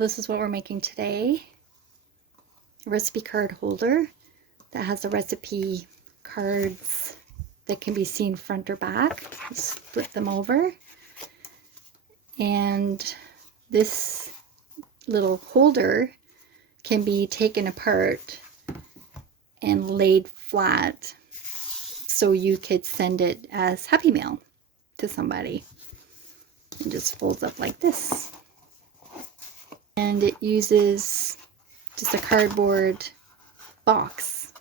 this is what we're making today. A recipe card holder that has the recipe cards that can be seen front or back. Just flip them over. And this little holder can be taken apart and laid flat so you could send it as Happy Mail to somebody. It just folds up like this. And it uses just a cardboard box.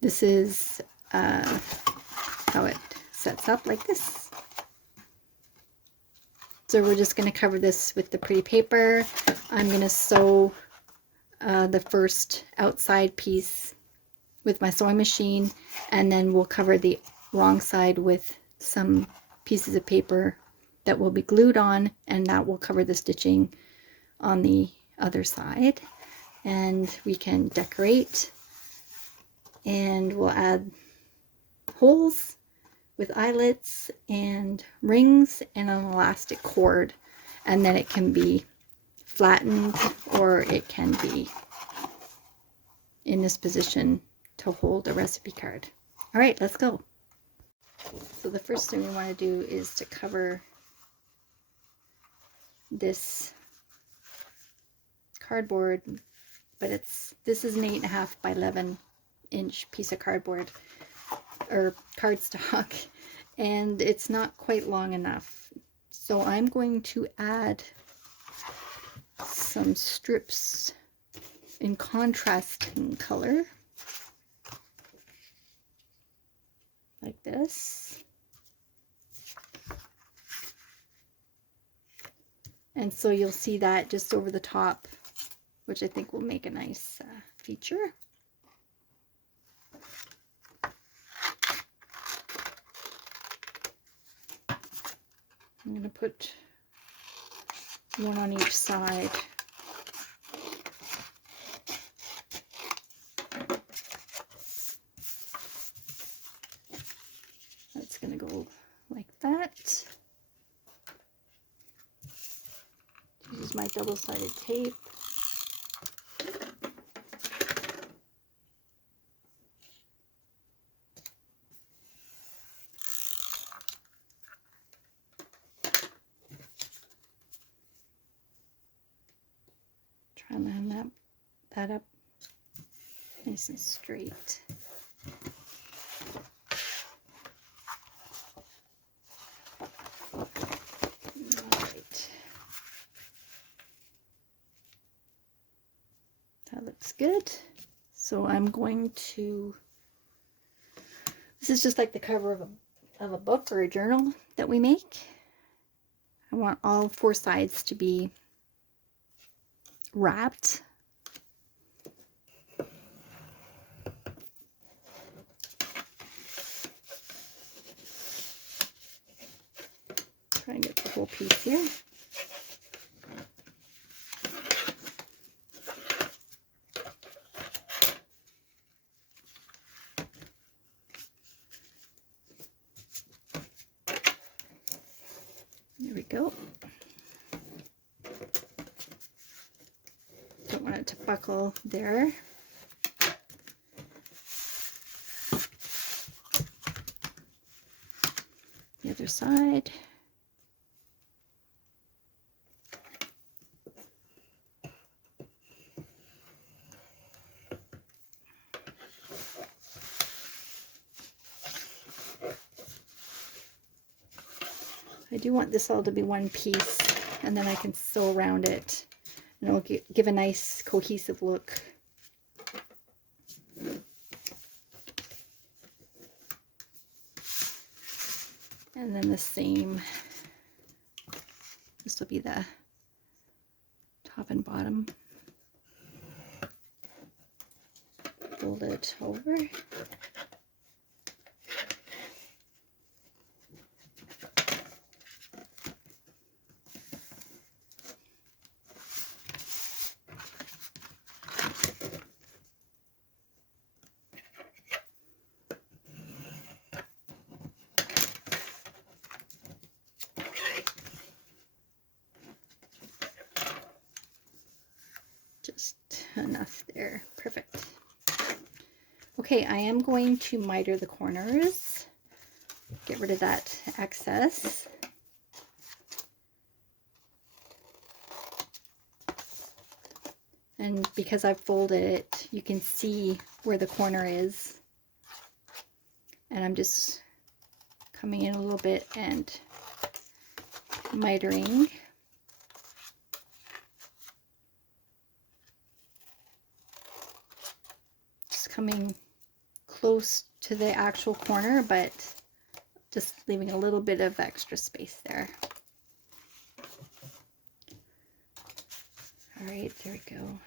This is how it sets up like this. So we're just going to cover this with the pretty paper. I'm going to sew the first outside piece with my sewing machine, and then we'll cover the wrong side with some pieces of paper that will be glued on, and that will cover the stitching on the other side. And we can decorate, and we'll add holes with eyelets and rings and an elastic cord, and then it can be flattened or it can be in this position to hold a recipe card. All right, let's go. So the first thing we want to do is to cover this cardboard, but this is an 8.5 by 11 inch piece of cardboard or cardstock, and it's not quite long enough. So I'm going to add some strips in contrasting color like this. And so you'll see that just over the top, which I think will make a nice feature. I'm going to put one on each side. That's going to go like that. This is my double-sided tape. Try and line that up nice and straight. That looks good. So I'm going to, this is just like the cover of a book or a journal that we make. I want all 4 sides to be wrapped. Try and get the whole piece here. There we go. Don't want it to buckle there. The other side. I do want this all to be one piece, and then I can sew around it, and it will give a nice cohesive look. And then the same, this will be the top and bottom. Fold it over. enough there. Perfect. Okay, I am going to miter the corners. Get rid of that excess. And because I've folded it, you can see where the corner is. And I'm just coming in a little bit and mitering. Just coming close to the actual corner, but just leaving a little bit of extra space there. All right, there we go.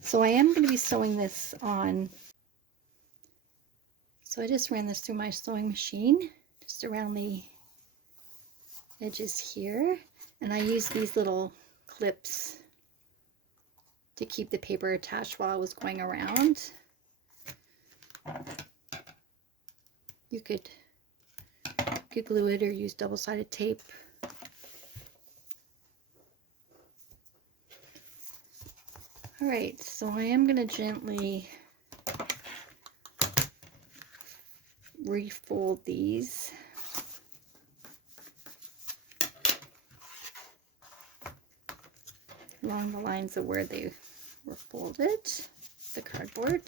So I am going to be sewing this on. So I just ran this through my sewing machine, just around the edges here. And I used these little clips to keep the paper attached while I was going around. You could glue it or use double-sided tape. All right, so I am going to gently refold these. Along the lines of where they were folded, the cardboard.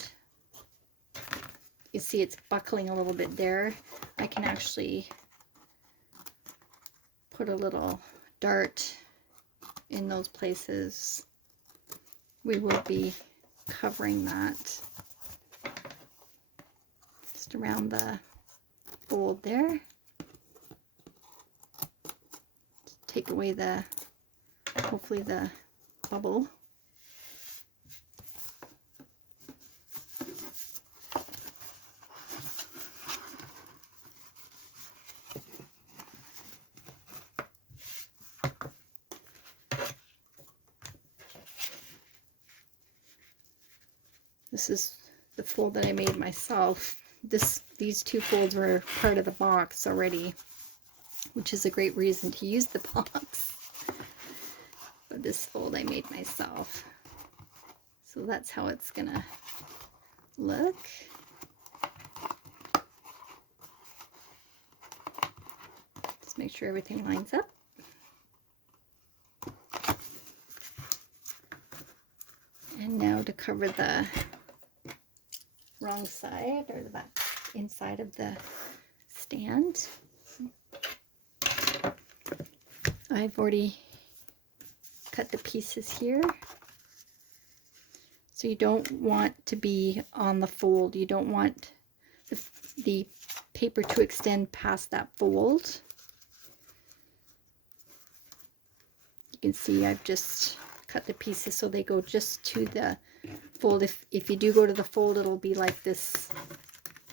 You see it's buckling a little bit there. I can actually put a little dart in those places. We will be covering that just around the fold there. Take away the, hopefully the bubble. This is the fold that I made myself. These two folds were part of the box already, which is a great reason to use the box. But this fold I made myself. So that's how it's gonna look. Just make sure everything lines up. And now to cover the wrong side, or the back inside of the stand. I've already cut the pieces here. So you don't want to be on the fold. You don't want the paper to extend past that fold. You can see I've just cut the pieces so they go just to the fold. If you do go to the fold, it'll be like this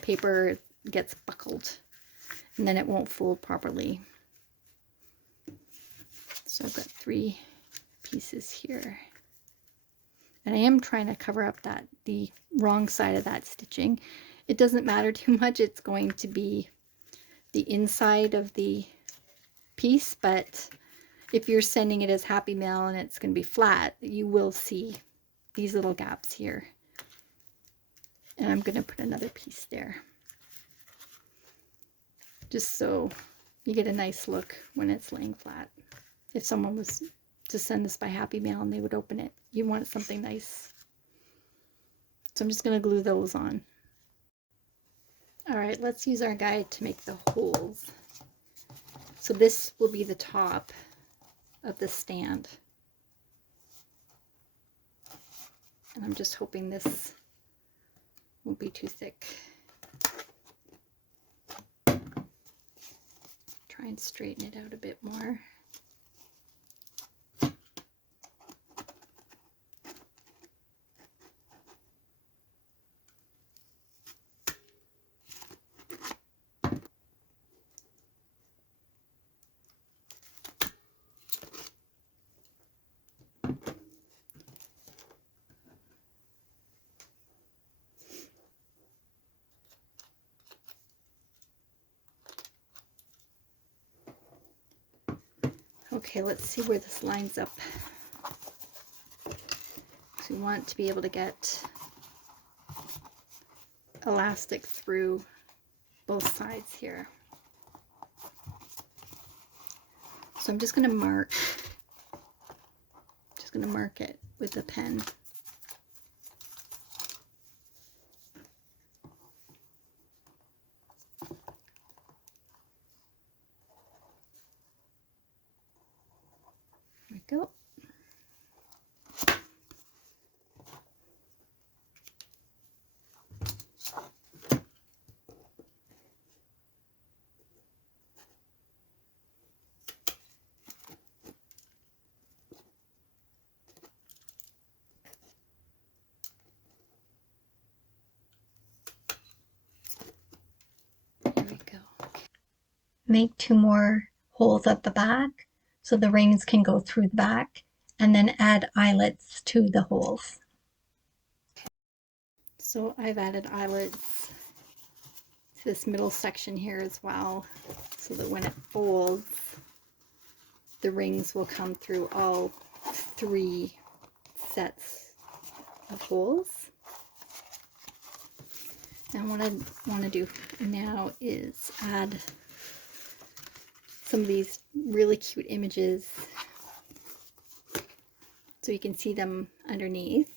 paper gets buckled and then it won't fold properly. So I've got 3 pieces here. And I am trying to cover up the wrong side of that stitching. It doesn't matter too much. It's going to be the inside of the piece, but if you're sending it as Happy Mail and it's going to be flat, you will see these little gaps here. And I'm going to put another piece there, just so you get a nice look when it's laying flat. If someone was to send this by Happy Mail and they would open it, you want something nice. So I'm just going to glue those on. All right, let's use our guide to make the holes. So this will be the top of the stand. And I'm just hoping this won't be too thick. Try and straighten it out a bit more. Okay, let's see where this lines up. So you want to be able to get elastic through both sides here. So I'm just going to mark it with a pen. There we go. Make 2 more holes at the back so the rings can go through the back, and then add eyelets to the holes. So I've added eyelets to this middle section here as well, so that when it folds, the rings will come through all 3 sets of holes. And what I want to do now is add some of these really cute images so you can see them underneath,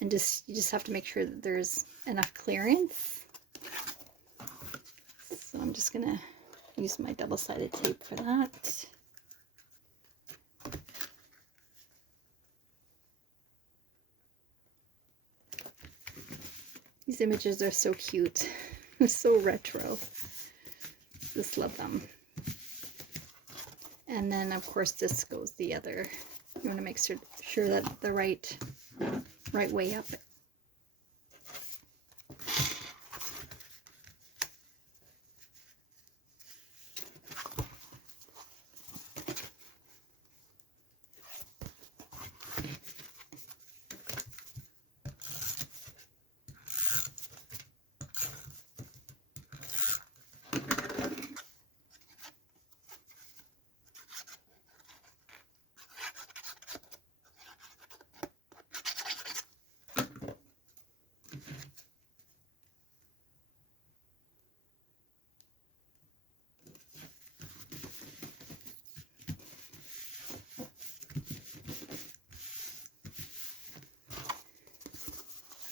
and you just have to make sure that there's enough clearance. So I'm just gonna use my double-sided tape for that. These images are so cute. They're so retro. Just love them. And then of course this goes the other. You want to make sure that the right way up.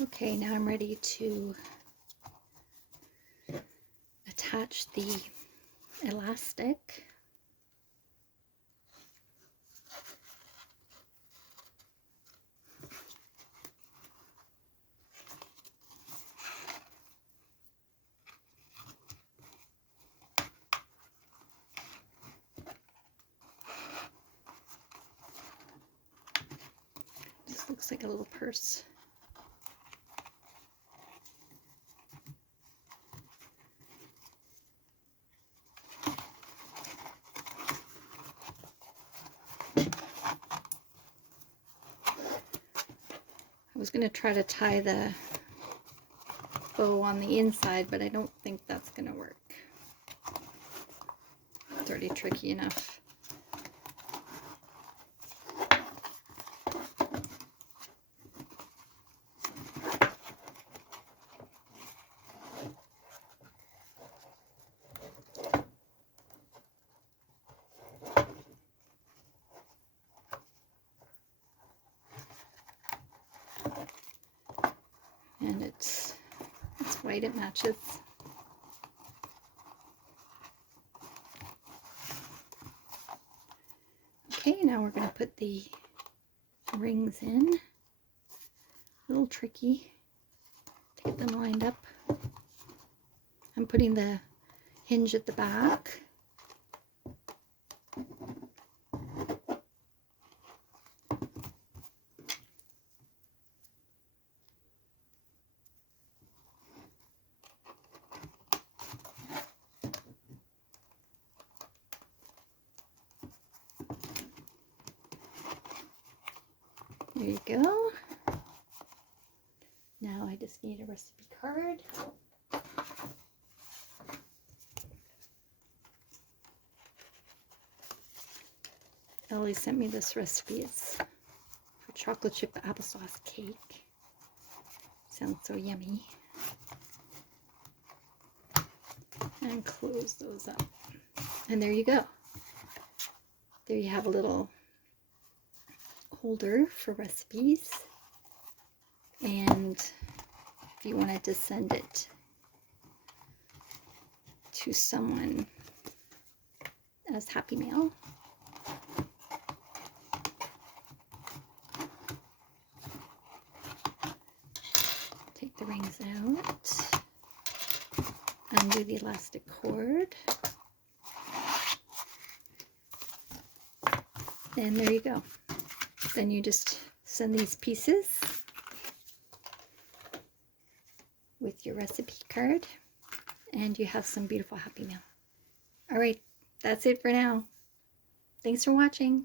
Okay, now I'm ready to attach the elastic. This looks like a little purse. I was going to try to tie the bow on the inside, but I don't think that's going to work. It's already tricky enough. And it's white, it matches. Okay, now we're going to put the rings in. A little tricky to get them lined up. I'm putting the hinge at the back. There you go. Now I just need a recipe card. Ellie sent me this recipe. It's for chocolate chip applesauce cake. Sounds so yummy. And close those up. And there you go. There you have a little holder for recipes. And if you wanted to send it to someone as Happy Mail, take the rings out, undo the elastic cord, and there you go. Then you just send these pieces with your recipe card, and you have some beautiful Happy Mail. All right, that's it for now. Thanks for watching.